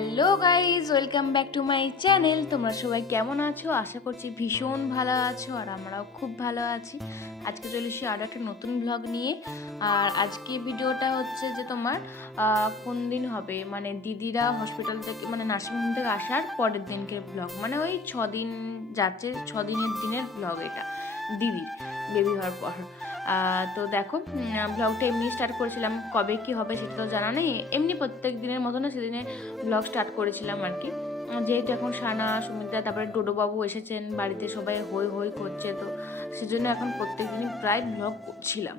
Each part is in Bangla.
Hello guys welcome back to my channel. তোমরা সবাই কেমন আছো? আশা করছি ভীষণ ভালো আছো আর আমরাও খুব ভালো আছি। আজকে চলে এসেছি আরও একটা নতুন ব্লগ নিয়ে। আর আজকে ভিডিওটা হচ্ছে যে তোমার কোন দিন হবে? মানে দিদিরা হসপিটাল থেকে মানে নার্সিংহোম থেকে আসার পরের দিনকে ব্লগ মানে ওই ছদিন যাচ্ছে, ছদিনের দিনের ব্লগ এটা দিদির বেবি হওয়ার পর। তো দেখো ব্লগটা এমনি স্টার্ট করেছিলাম। কবে কি হবে সেটা তো জানা নেই। এমনি প্রত্যেক দিনের মতো না সেদিনে ব্লগ স্টার্ট করেছিলাম আর কি। যেহেতু এখন সানা সুমিত্রা তারপরে ডোডোবাবু এসেছেন, বাড়িতে সবাই হই হই করছে, তো সেজন্য এখন প্রত্যেক দিনই প্রায় ব্লগ করছিলাম।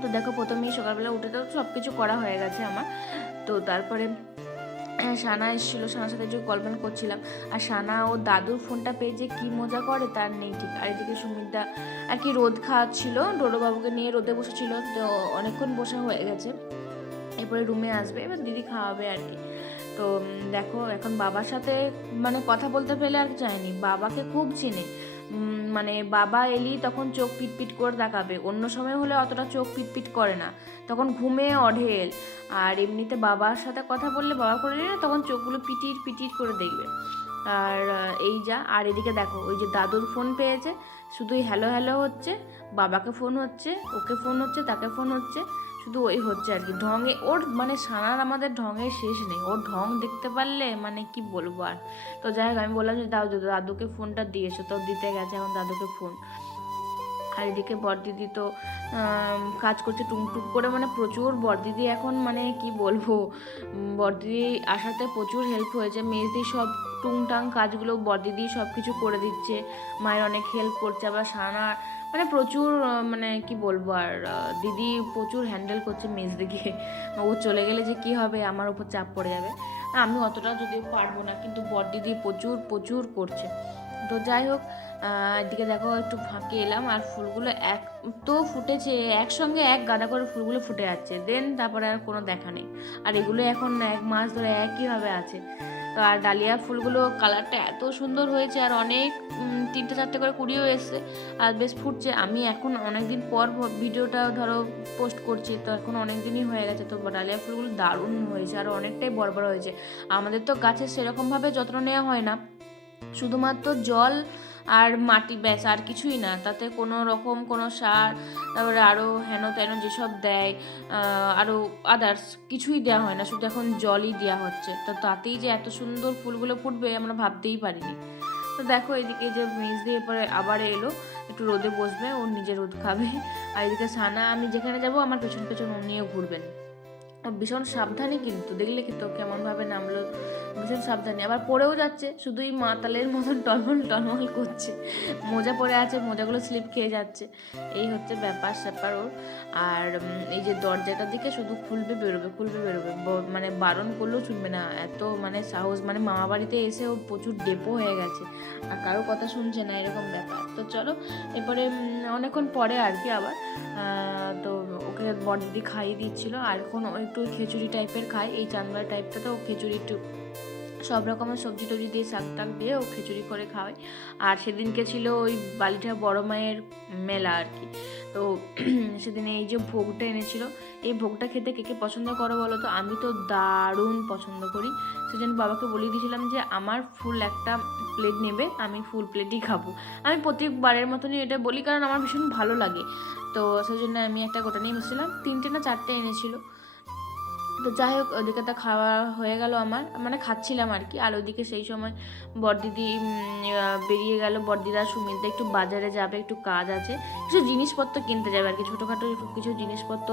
তো দেখো, প্রথমেই সকালবেলা উঠে তো সব কিছু করা হয়ে গেছে আমার। তো তারপরে সানা এসেছিল। সানার সাথে একটু গল্পন করছিলাম। আর সানা ও দাদুর ফোনটা পেয়ে যে কী মজা করে, তার নেই ঠিক। আর এদিকে সুমিত্রা আর কি রোদ খাওয়াচ্ছিল। ডোডোবাবুকে নিয়ে রোদে বসেছিল, তো অনেকক্ষণ বসা হয়ে গেছে। এরপরে রুমে আসবে, এবার দিদি খাওয়াবে আর কি। তো দেখো, এখন বাবার সাথে মানে কথা বলতে পেলে আর যায়নি বাবাকে খুব চেনে। মানে বাবা এলি তখন চোখ পিটপিট করে দেখাবে অন্য সময় হলে অতটা চোখ পিটপিট করে না। তখন ঘুমে অঢেল। আর এমনিতে বাবার সাথে কথা বললে বাবা করে নিলে তখন চোখগুলো পিটির পিটির করে দেখবে। আর এই যা, আর এদিকে দেখো, ওই যে দাদুর ফোন পেয়েছে। শুধুই হ্যালো হ্যালো হচ্ছে, বাবাকে ফোন হচ্ছে, ওকে ফোন হচ্ছে, তাকে ফোন হচ্ছে। শুধু ওই হচ্ছে আর কি। ঢঙে ওর মানে সানার আমাদের ঢঙের শেষ নেই। ওর ঢং দেখতে পারলে মানে কি বলব আর। তো যাই হোক, আমি বললাম যে দাও, দাদু, দাদুকে ফোনটা দিয়েছ তো, দিতে গেছে এখন দাদুকে ফোন। আর এদিকে বরদিদি তো কাজ করছে টুকটুক করে মানে প্রচুর বরদিদি এখন মানে কি বলব বরদিদি আসাতে প্রচুর হেল্প হয়েছে। মেজদি সব টুংটাং কাজগুলো বরদিদি সব কিছু করে দিচ্ছে। মায়ের অনেক হেল্প করছে। আবার সানার মানে প্রচুর মানে কি বলব আর দিদি প্রচুর হ্যান্ডেল করছে মেজদিকে। ও চলে গেলে যে কি হবে, আমার উপর চাপ পড়ে যাবে। আমি অতটা যদিও পারব না, কিন্তু বরদিদি প্রচুর প্রচুর করছে। তো যাই হোক এদিকে দেখো একটু ফাঁকে এলাম আর ফুলগুলো এক, তো ফুটেছে, একসঙ্গে এক গাদা করে ফুলগুলো ফুটে যাচ্ছে। দেন তারপরে আর কোনো দেখা নেই। আর এগুলো এখন এক মাস ধরে একইভাবে আছে। তো আর ডালিয়া ফুলগুলো কালারটা এত সুন্দর হয়েছে আর অনেক তিনটে চারটে করে কুড়িও এসছে। আর বেশ ফুটছে। আমি এখন অনেক দিন পর ভিডিওটা ধরো পোস্ট করছি, তো এখন অনেক দিনই হয়ে গেছে। তো ডালিয়া ফুলগুলো দারুণ হয়েছে আর অনেকটাই বড় বড় হয়েছে। আমাদের তো গাছের সেরকমভাবে যত্ন নেওয়া হয় না। শুধুমাত্র জল আর মাটি ব্যাস, আর কিছুই না। তাতে কোনো রকম কোনো সার, তারপরে আরও হেন তেন যেসব দেয় আরও আদার্স কিছুই দেওয়া হয় না। শুধু এখন জলই দেওয়া হচ্ছে। তো তাতেই যে এত সুন্দর ফুলগুলো ফুটবে আমরা ভাবতেই পারিনি। তো দেখো এদিকে যে মেজ দিয়ে পরে আবার এলো, একটু রোদে বসবে, ও নিজে রোদ খাবে। আর এদিকে সানা, আমি যেখানে যাব, আমার পেছন পেছন উনিও ঘুরবেন। ও ভীষণ সাবধানে কিন্তু, দেখলে কি তো কেমনভাবে নামলো, ভীষণ সাবধানে। আবার পড়েও যাচ্ছে শুধুই মাতালের মতন টলমল টলমল করছে। মোজা পরে আছে, মোজাগুলো স্লিপ খেয়ে যাচ্ছে। এই হচ্ছে ব্যাপার, স্যাপার ওর আর এই যে দরজাটার দিকে শুধু খুলবে, বেরোবে খুলবে, বেরোবে। মানে বারণ করলেও শুনবে না। এত মানে সাহস মানে মামা বাড়িতে এসে ও প্রচুর ডেপো হয়ে গেছে। আর কারোর কথা শুনছে না, এরকম ব্যাপার। তো চলো, এরপরে অনেকক্ষণ পরে আর কি আবার। তো ওকে বড়দিদি খাইয়ে দিচ্ছিল। আর এখন একটু খিচুড়ি টাইপের খায়। এই চানবার টাইপটা তো ও খিচুড়ি একটু সব রকমের সবজি টবজি দিয়ে শাক টাক দিয়ে ও খিচুড়ি করে খাওয়ায় আর সেদিনকে ছিল ওই বালিটা বড় মায়ের মেলা আর কি। তো সেদিন এই যে ভোগটা এনেছিল, এই ভোগটা খেতে কে কে পছন্দ করো বলো তো? আমি তো দারুণ পছন্দ করি। সেজন্য বাবাকে বলে দিয়েছিলাম যে, আমার ফুল একটা প্লেট নেবে, আমি ফুল প্লেটই খাব। আমি প্রত্যেকবারের মতনই এটা বলি, কারণ আমার ভীষণ ভালো লাগে। তো সেই জন্য আমি একটা গোটা নিয়ে এনেছিলাম। তিনটে না চারটে এনেছিল। তো যাই হোক, ওদিকে তো খাওয়া হয়ে গেল আমার। মানে খাচ্ছিলাম আর কি। আর ওদিকে সেই সময় বড়দিদি বেরিয়ে গেল। বড়দিদা সুমিতদা একটু বাজারে যাবে, একটু কাজ আছে। কিছু জিনিসপত্র কিনতে যাবে আর কি। ছোটোখাটো কিছু জিনিসপত্র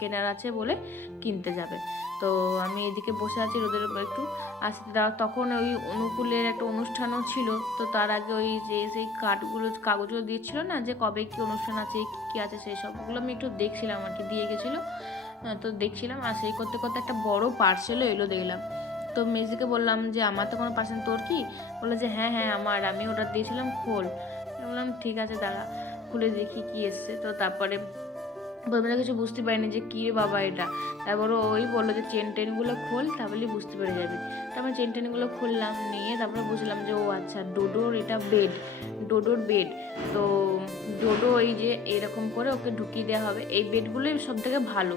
কেনার আছে বলে কিনতে যাবে। তো আমি এদিকে বসে আছি উপর একটু। আসতে দেওয়া তখন ওই অনুকূলের একটা অনুষ্ঠানও ছিল। তো তার আগে ওই যে সেই কার্ডগুলো, কাগজগুলো দিয়েছিল না যে কবে কী অনুষ্ঠান আছে কী কী আছে, সেই সবগুলো আমি একটু দেখছিলাম আর কি। দিয়ে গেছিল। তো দেখছিলাম আর সেই করতে করতে একটা বড় পার্সেলও এলো দেখলাম। তো মেজিকে বললাম যে, আমার তো কোনো পার্সেল তোর কি? বলল যে হ্যাঁ হ্যাঁ আমার। আমি অর্ডার দিয়েছিলাম খোল। বললাম, ঠিক আছে, দাঁড়া, খুলে দেখি কি এসছে। তো তারপরে প্রথমে কিছু বুঝতে পারিনি যে, কী বাবা এটা? তারপরে ওই বলল যে চেন টেনগুলো খোল, তাহলেই বুঝতে পেরে যাবি। তারপরে চেন টেনগুলো খুললাম, নিয়ে তারপরে বুঝলাম যে, ও আচ্ছা ডোডোর এটা বেড ডোডোর বেড তো ডোডো এই যে, এরকম করে ওকে ঢুকিয়ে দেওয়া হবে। এই বেডগুলোই সব থেকে ভালো।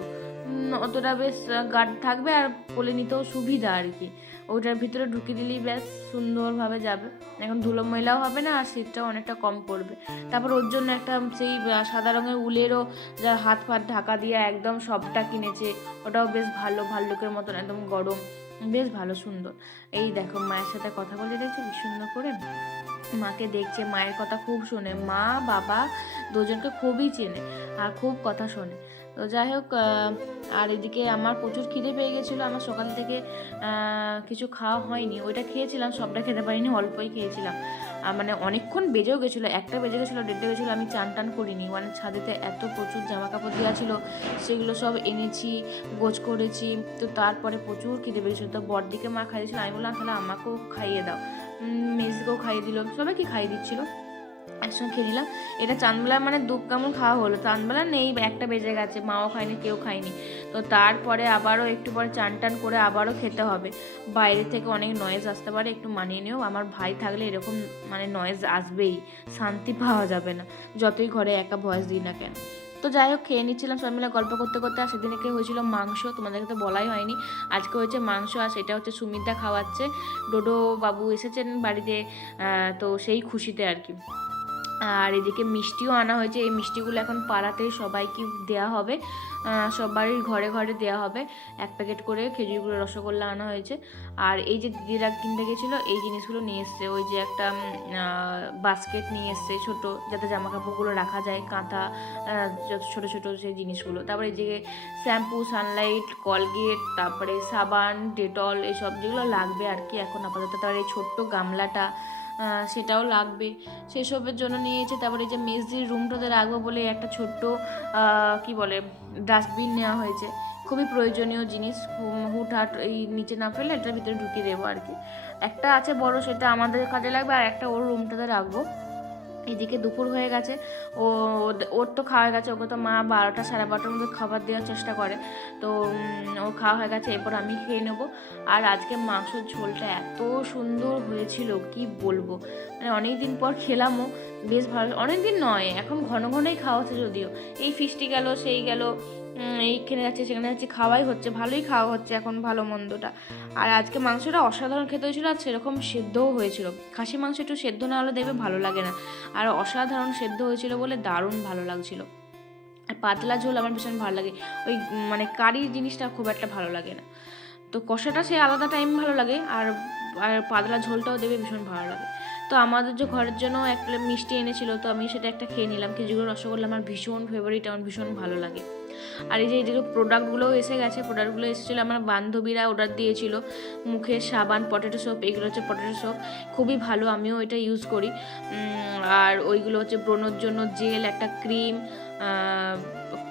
অতটা বেশ গার্ড থাকবে আর কোলে নিতেও সুবিধা আর কি। ওটার ভিতরে ঢুকিয়ে দিলেই ব্যাস সুন্দরভাবে যাবে। এখন ধুলো ময়লাও হবে না আর শীতটাও অনেকটা কম পড়বে। তারপর ওর জন্য একটা সেই সাদা রঙের উলেরও যা হাত ফাত ঢাকা দিয়ে একদম সবটা কিনেছে। ওটাও বেশ ভালো ভাল্লুকের মতন, একদম গরম। বেশ ভালো, সুন্দর। এই দেখো, মায়ের সাথে কথা বলতে দেখছ? কি সুন্দর করে? মাকে দেখছে, মায়ের কথা খুব শোনে। মা, বাবা দুজনকে খুবই চেনে আর খুব কথা শোনে। তো যাই হোক আর এদিকে আমার প্রচুর খিদে পেয়ে গেছিল। আমার সকাল থেকে কিছু খাওয়া হয়নি। ওইটা খেয়েছিলাম, সবটা খেতে পারিনি, অল্পই খেয়েছিলাম। মানে অনেকক্ষণ বেজেও গেছিল, একটা বেজে গেছিল, দেড়টা গেছিল আমি চান টান করিনি। মানে ছাদেতে এত প্রচুর জামা কাপড় দেওয়া ছিল, সেগুলো সব এনেছি, গোছ করেছি। তো তারপরে প্রচুর খিদে পেয়েছিল। তো বড়দিকে মা খাইয়েছিল, আমি বললাম, তাহলে আমাকেও খাইয়ে দাও। মেজকেও খাইয়ে দিল। সবাইকে খাইয়ে দিচ্ছিল। একসঙ্গে খেয়ে নিলাম। এটা চাঁদবেলা মানে দু কেমন খাওয়া হলো? চাঁদবেলা নেই, একটা বেজে গেছে, মাও খায়নি, কেউ খায়নি। তো তারপরে আবারও একটু পরে চান টান করে আবারও খেতে হবে। বাইরে থেকে অনেক নয়েজ আসতে পারে, একটু মানিয়ে নিও। আমার ভাই থাকলে এরকম মানে নয়েজ আসবেই, শান্তি পাওয়া যাবে না। যতই ঘরে একা ভয়েস দিই না কেন। তো যাই হোক, খেয়ে নিচ্ছিলাম সবাই মিলে গল্প করতে করতে। আর সেদিনকে হয়েছিল মাংস, তোমাদেরকে তো বলাই হয়নি। আজকে হয়েছে মাংস, আর সেটা হচ্ছে সুমিতা খাওয়াচ্ছে। ডোডো বাবু এসেছেন বাড়িতে তো সেই খুশিতে আর কি। আর এদিকে মিষ্টিও আনা হয়েছে। এই মিষ্টিগুলো এখন পাড়াতে সবাইকে দেওয়া হবে। সবারই ঘরে ঘরে দেওয়া হবে। এক প্যাকেট করে খেজুরগুলো, রসগোল্লা আনা হয়েছে। আর এই যে দিদিরা কিনতে গেছিল, এই জিনিসগুলো নিয়ে এসছে। ওই যে একটা বাস্কেট নিয়ে এসছে ছোটো, যাতে জামা কাপড়গুলো রাখা যায়, কাঁথা ছোটো ছোটো সেই জিনিসগুলো। তারপরে এই যে শ্যাম্পু, সানলাইট, কলগেট, তারপরে সাবান, ডেটল, এসব যেগুলো লাগবে আর কি এখন আপাতত। তারপরে এই ছোট্ট গামলাটা সেটাও লাগবে। সেসবের জন্য নিয়েছে। তারপরে এই যে মেজদির রুমটাতে রাখব বলে একটা ছোট্ট কি বলে, ডাস্টবিন নেওয়া হয়েছে। খুবই প্রয়োজনীয় জিনিস। হুটহাট এই নিচে না ফেলে এটার ভিতরে ঢুকিয়ে দেবো আর কি। একটা আছে বড়, সেটা আমাদের কাজে লাগবে। আর একটা ওর রুমটাতে রাখব। এদিকে দুপুর হয়ে গেছে। ও, ওর তো খাওয়া হয়ে গেছে। ওকে তো মা বারোটা সাড়ে বারোটার মধ্যে খাবার দেওয়ার চেষ্টা করে। তো ও খাওয়া হয়ে গেছে। এরপর আমি খেয়ে নেব। আর আজকে মাংসের ঝোলটা এত সুন্দর হয়েছিল, কি বলব? মানে অনেক দিন পর খেলামও। বেশ ভালো অনেক দিন নয়, এখন ঘন ঘনই খাওয়া হচ্ছে যদিও। এই ফিস্টি গেল, সেই গেল এইখানে যাচ্ছে, সেখানে যাচ্ছে, খাওয়াই হচ্ছে, ভালোই খাওয়া হচ্ছে এখন ভালো মন্দটা। আর আজকে মাংসটা অসাধারণ খেতে হয়েছিল আর সেরকম সেদ্ধও হয়েছিল। খাসি মাংস একটু সেদ্ধ না হলে দেবে ভালো লাগে না। আর অসাধারণ সেদ্ধ হয়েছিল বলে দারুণ ভালো লাগছিল। আর পাতলা ঝোল আমার ভীষণ ভালো লাগে। ওই মানে কারি জিনিসটা খুব একটা ভালো লাগে না। তো কষাটা সে আলাদা টাইম ভালো লাগে আর আর পাতলা ঝোলটাও দেবে ভীষণ ভালো লাগে। তো আমাদের যে ঘরের জন্য এক প্লেট মিষ্টি এনেছিল, তো আমি সেটা একটা খেয়ে নিলাম। খেজুরের রসগোল্লা আমার ভীষণ ফেভারিট আমার ভীষণ ভালো লাগে। আর এই যে এইদিকে প্রোডাক্টগুলোও এসে গেছে প্রোডাক্টগুলো এসেছিল আমার বান্ধবীরা অর্ডার দিয়েছিল, মুখের সাবান পটেটো সোপ এগুলো হচ্ছে পটেটো সোপ খুবই ভালো, আমিও এটা ইউজ করি। আর ওইগুলো হচ্ছে ব্রণর জন্য জেল একটা ক্রিম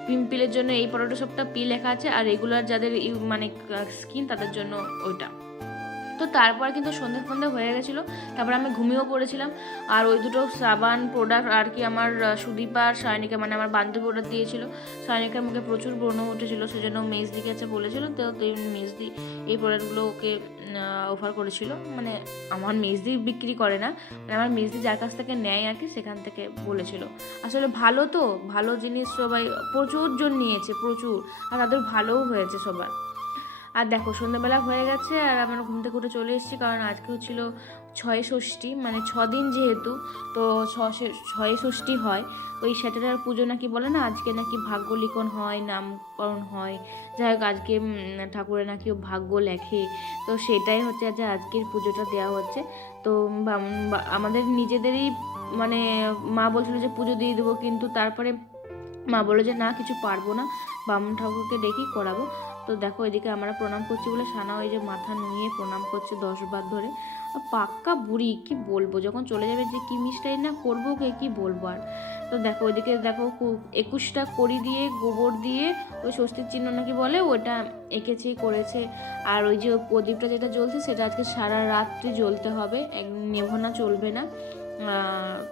পিম্পিলের জন্য এই পটেটো সোপটা পি লেখা আছে, আর রেগুলার যাদের মানে স্কিন তাদের জন্য ওইটা। তো তারপর কিন্তু সন্ধে ফন্ধে হয়ে গেছিল, তারপর আমি ঘুমিয়েও পড়েছিলাম। আর ওই দুটো সাবান প্রোডাক্ট আর কি আমার সুদীপা আর সায়নিকা মানে আমার বান্ধবী অর্ডার দিয়েছিল। সায়নিকার মুখে প্রচুর ব্রণ উঠেছিল, সেজন্য মেজদি কাছে বলেছিল, তো তো মেজদি এই প্রোডাক্টগুলো ওকে অফার করেছিল। মানে আমার মেজদি বিক্রি করে না মানে আমার মেজদি যার কাছ থেকে নেয় আর কি, সেখান থেকে বলেছিল। আসলে ভালো তো, ভালো জিনিস সবাই প্রচুর জন নিয়েছে, প্রচুর। আর তাদের ভালোও হয়েছে সবার। আর দেখো, সন্ধ্যাবেলা হয়ে গেছে আর আমরা ঘুম থেকে উঠে চলে এসেছি কারণ আজকে হচ্ছিল ছয় ষষ্ঠী মানে ছ দিন যেহেতু, তো ছয় ষষ্ঠী হয়। ওই স্যাটারার পুজো নাকি বলে না, আজকে নাকি ভাগ্য লিখন হয়, নামকরণ হয়। যাই হোক, আজকে ঠাকুরের নাকি ভাগ্য লেখে। তো সেটাই হচ্ছে যে আজকের পুজোটা দেওয়া হচ্ছে। তো আমাদের নিজেদেরই মানে মা বলছিল যে পুজো দিয়ে দেবো, কিন্তু তারপরে মা বলল যে না, কিছু পারব না। বামুন ঠাকুরকে ডেকেই করাবো। তো দেখো এদিকে আমরা প্রণাম করছি বলে সানা ওই যে মাথা নুয়ে প্রণাম করছে দশ বার ধরে। পাক্কা বুড়ি, কি বলব? যখন চলে যাবে যে কি মিষ্টাই না করব কে কি বলব আর? তো দেখো ওইদিকে দেখো একুশটা কড়ি দিয়ে, গোবর দিয়ে, ওই স্বস্তির চিহ্ন নাকি বলে, ওটা এঁকেছে করেছে। আর ওই যে প্রদীপটা যেটা জ্বলছে, সেটা আজকে সারা রাত্রি জ্বলতে হবে। এক নেভানো চলবে না।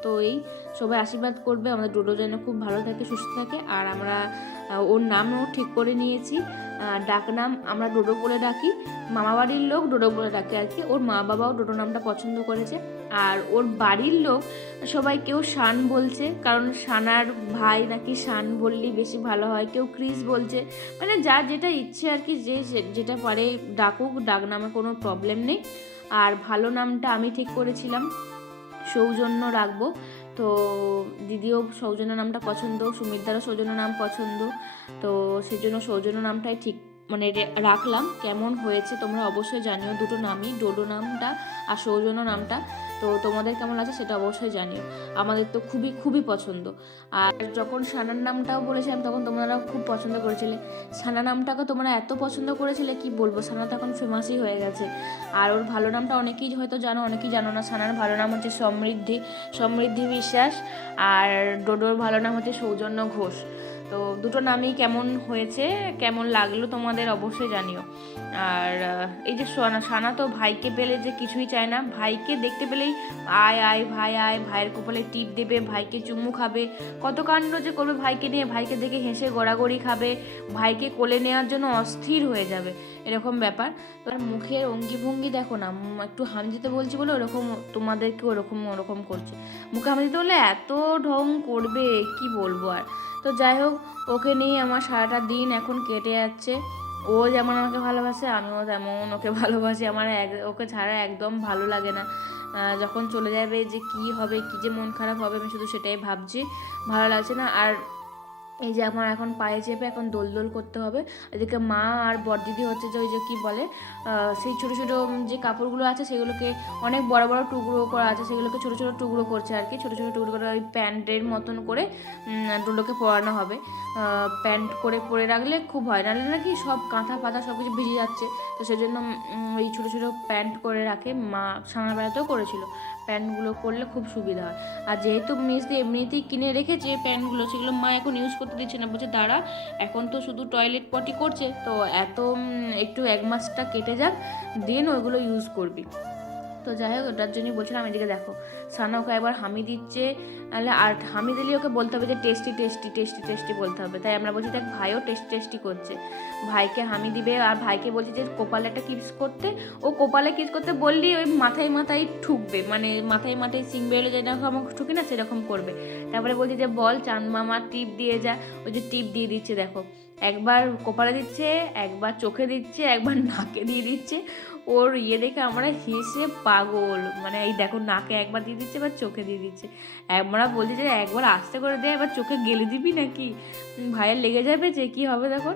তো এই সবাই আশীর্বাদ করবে। আমাদের ডোডো যেন খুব ভালো থাকে, সুস্থ থাকে। আর আমরা ওর নামও ঠিক করে নিয়েছি। ডাকনাম আমরা ডোডো বলে ডাকি। মামা বাড়ির লোক ডোডো বলে ডাকে আর কি। ওর মা বাবাও ডোডো নামটা পছন্দ করেছে। আর ওর বাড়ির লোক সবাই কেউ শান বলছে। কারণ শানার ভাই নাকি শান বললেই বেশি ভালো হয়। কেউ ক্রিস বলছে। মানে যার যেটা ইচ্ছে আর কি, যে যেটা পারে ডাকুক, ডাক নামে কোনো প্রবলেম নেই। আর ভালো নামটা আমি ঠিক করেছিলাম। সৌজন্য রাখব। তো দিদিও সৌজন্য নামটা পছন্দ, সুমিতদারও সৌজন্য নাম পছন্দ, তো সেই জন্য সৌজন্য নামটাই ঠিক মানে রাখলাম। কেমন হয়েছে তোমরা অবশ্যই জানিও। দুটো নামই, ডোডো নামটা আর সৌজন্য নামটা। তো তোমাদের কেমন আছে সেটা অবশ্যই জানিও। আমাদের তো খুবই খুবই পছন্দ। আর যখন সানার নামটাও বলেছিলাম, তখন তোমরা খুব পছন্দ করেছিলে। সানা নামটাকে তোমরা এত পছন্দ করেছিলে, কি বলব? সানা তো এখন ফেমাসই হয়ে গেছে। আর ওর ভালো নামটা অনেকেই হয়তো জানো, অনেকেই জানো না। সানার ভালো নাম হচ্ছে সমৃদ্ধি সমৃদ্ধি বিশ্বাস। আর ডোডোর ভালো নাম হচ্ছে সৌজন্য ঘোষ। তো দুটো নামই কেমন হয়েছে, কেমন লাগল তোমাদের অবশ্যই জানিও। আর এই যে সোনা সানা তো ভাইকে পেলে যে কিছুই চায় না, ভাইকে দেখতে পেলেই আয় আয়, ভাই, আয়, ভাইয়ের কপালে টিপ দেবে, ভাইকে চুমু খাবে, কত কাণ্ড যে করবে ভাইকে নিয়ে, ভাইকে দেখে হেসে গড়াগড়ি খাবে, ভাইকে কোলে নেওয়ার জন্য অস্থির হয়ে যাবে, এরকম ব্যাপার। তার মুখের অঙ্গি ভঙ্গি দেখো না একটু হাম দিতে বলছি বলে ওরকম, তোমাদেরকে ওরকম ওরকম করছে। মুখে হাম দিতে বললে এত ঢং করবে, কি বলব আর? তো যাই হোক, ওকে নিয়ে আমার সারাটা দিন এখন কেটে যাচ্ছে। ও যেমন আমাকে ভালোবাসে, আমিও তেমন ওকে ভালোবাসি। আমার এক, ওকে ছাড়া একদম ভালো লাগে না। যখন চলে যাবে যে কি হবে, কি যে মন খারাপ হবে, আমি শুধু সেটাই ভাবছি। ভালো লাগছে না। আর এই যে আমার এখন পায়ে চেপে এখন দোল দোল করতে হবে। এদিকে মা আর বড়দিদি হচ্ছে যে ওই যে কী বলে সেই ছোটো ছোটো যে কাপড়গুলো আছে সেগুলোকে অনেক বড় বড় টুকরো করা আছে, সেগুলোকে ছোটো ছোটো টুকরো করছে আর কি। ছোটো ছোটো টুকরো করে ওই প্যান্টের মতন করে ডোলোকে পরানো হবে। প্যান্ট করে পরে রাখলে খুব হয়, নাহলে নাকি সব কাঁথা পাতা সব কিছু ভিজে যাচ্ছে। তো সেজন্য ওই ছোটো ছোটো প্যান্ট করে রাখে মা সামনের বেলাতেও করেছিল। প্যান্টগুলো করলে খুব সুবিধা হয়। আর যেহেতু মিসদি এমনিতেই কিনে রেখেছে প্যান্টগুলো সেগুলো মা এখন ইউজ করতে দিচ্ছে না। বলছে, দাঁড়া, এখন তো শুধু টয়লেট পটি করছে, তো এত একটু এক মাসটা কেটে যাক দেন ওইগুলো ইউজ করবি। তো যাই হোক, ওটার জন্যই বলছিলাম এদিকে দেখো সানা ওকে একবার হামি দিচ্ছে আর হামি দিলে ওকে বলতে হবে যে টেস্টি টেস্টি টেস্টি টেস্টি বলতে হবে। তাই আমরা বলছি দেখ ভাইও টেস্টি টেস্টি করছে। ভাইকে হামি দিবে আর ভাইকে বলছি যে কপালে একটা কিপস করতে, ও কপালে কিস করতে বললি ওই মাথায় মাথায় ঠুকবে মানে মাথায় মাথায় সিং বেরোলে যেরকম ঠুকি না সেরকম করবে। তারপরে বলছি যে বল, চাঁদ মামা টিপ দিয়ে যা, ওই যে টিপ দিয়ে দিচ্ছে দেখো। একবার কপালে দিচ্ছে, একবার চোখে দিচ্ছে, একবার নাকে দিয়ে দিচ্ছে। ওর ইয়ে দেখে আমরা হেসে পাগল। মানে এই দেখো নাকে একবার দিয়ে দিচ্ছে এবার চোখে দিয়ে দিচ্ছে। আমরা বলছি যে একবার আস্তে করে দে এবার চোখে গেলে দিবি নাকি? ভাইয়ের লেগে যাবে যে কি হবে দেখো।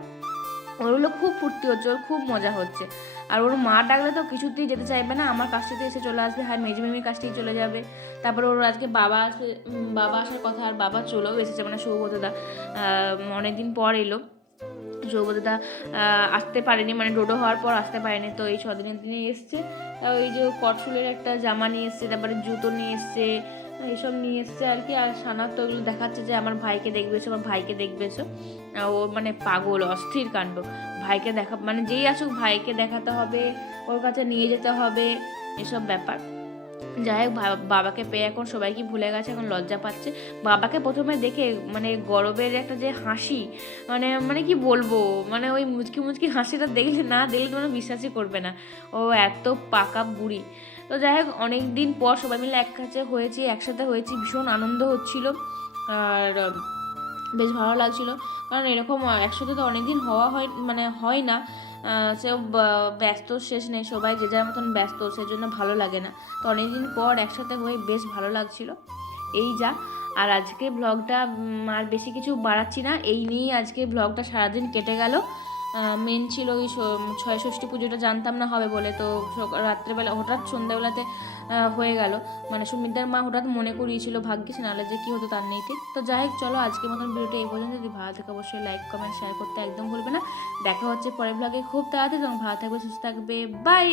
ওরগুলো খুব ফুর্তি হচ্ছে, ওর খুব মজা হচ্ছে। আর ওর মা ডাকলে তো কিছুতেই যেতে চাইবে না, আমার কাছ থেকে এসে চলে আসবে হ্যাঁ মেজি মেমির কাছ থেকেই চলে যাবে। তারপরে ওর আজকে বাবা আসবে বাবা আসার কথা, আর বাবা চলেও এসেছে মানে সৌগতদা অনেকদিন পর এলো। সৌগতদা আসতে পারেনি মানে ডোডো হওয়ার পর আসতে পারেনি। তো এই ছদিনের দিনে এসছে ওই যে কটসুলের একটা জামা নিয়ে এসছে, তারপরে জুতো নিয়ে এসছে, এইসব নিয়ে এসছে আর কি। আর সানার তো ওগুলো দেখাচ্ছে যে আমার ভাইকে দেখবেছো আমার ভাইকে দেখবেছো। ও মানে পাগল, অস্থির কাণ্ড। ভাইকে দেখা মানে যেই আসুক ভাইকে দেখাতে হবে, ওর কাছে নিয়ে যেতে হবে, এসব ব্যাপার। যাই হোক বাবাকে পেয়ে এখন সবাই কি ভুলে গেছে, এখন লজ্জা পাচ্ছে। বাবাকে প্রথমে দেখে মানে গরবের একটা যে হাসি মানে মানে কি বলব মানে ওই মুচকি মুচকি হাসিটা দেখলে না দেখলে তোমরা বিশ্বাসই করবে না। ও এত পাকা বুড়ি। তো যাই হোক অনেক দিন পর সবাই মিলে এক কাছে হয়েছি, একসাথে হয়েছি, ভীষণ আনন্দ হচ্ছিল। আর বেশ ভালো লাগছিল। কারণ এরকম একসাথে তো অনেক দিন হওয়া হয় মানে হয় না। সে ব্যস্ত শেষ নেই, সবাই যে যার মতন ব্যস্ত, সেজন্য ভালো লাগে না। তো অনেকদিন পর একসাথে হয়ে বেশ ভালো লাগছিল। এই যা, আর আজকে ব্লগটা আর বেশি কিছু বাড়াচ্ছি না। এই নিয়েই আজকে ব্লগটা সারাদিন কেটে গেল। মেন ছিল ওই ছয় ষষ্ঠী পুজোটা জানতাম না হবে বলে। তো রাত্রেবেলা হঠাৎ সন্ধ্যাবেলাতে হয়ে গেল। মানে সুমিতার মা হঠাৎ মনে করিয়েছিল ভাগ্যিস নাহলে যে কী হতো তার নেই ঠিক। তো যাই হোক, চলো আজকের মতন ভিডিওটা এই পর্যন্ত যদি ভালো থাকে অবশ্যই লাইক কমেন্ট শেয়ার করতে একদম ভুলবে না। দেখা হচ্ছে পরের ব্লগে খুব তাড়াতাড়ি এবং ভালো থাকবে, সুস্থ থাকবে। বাই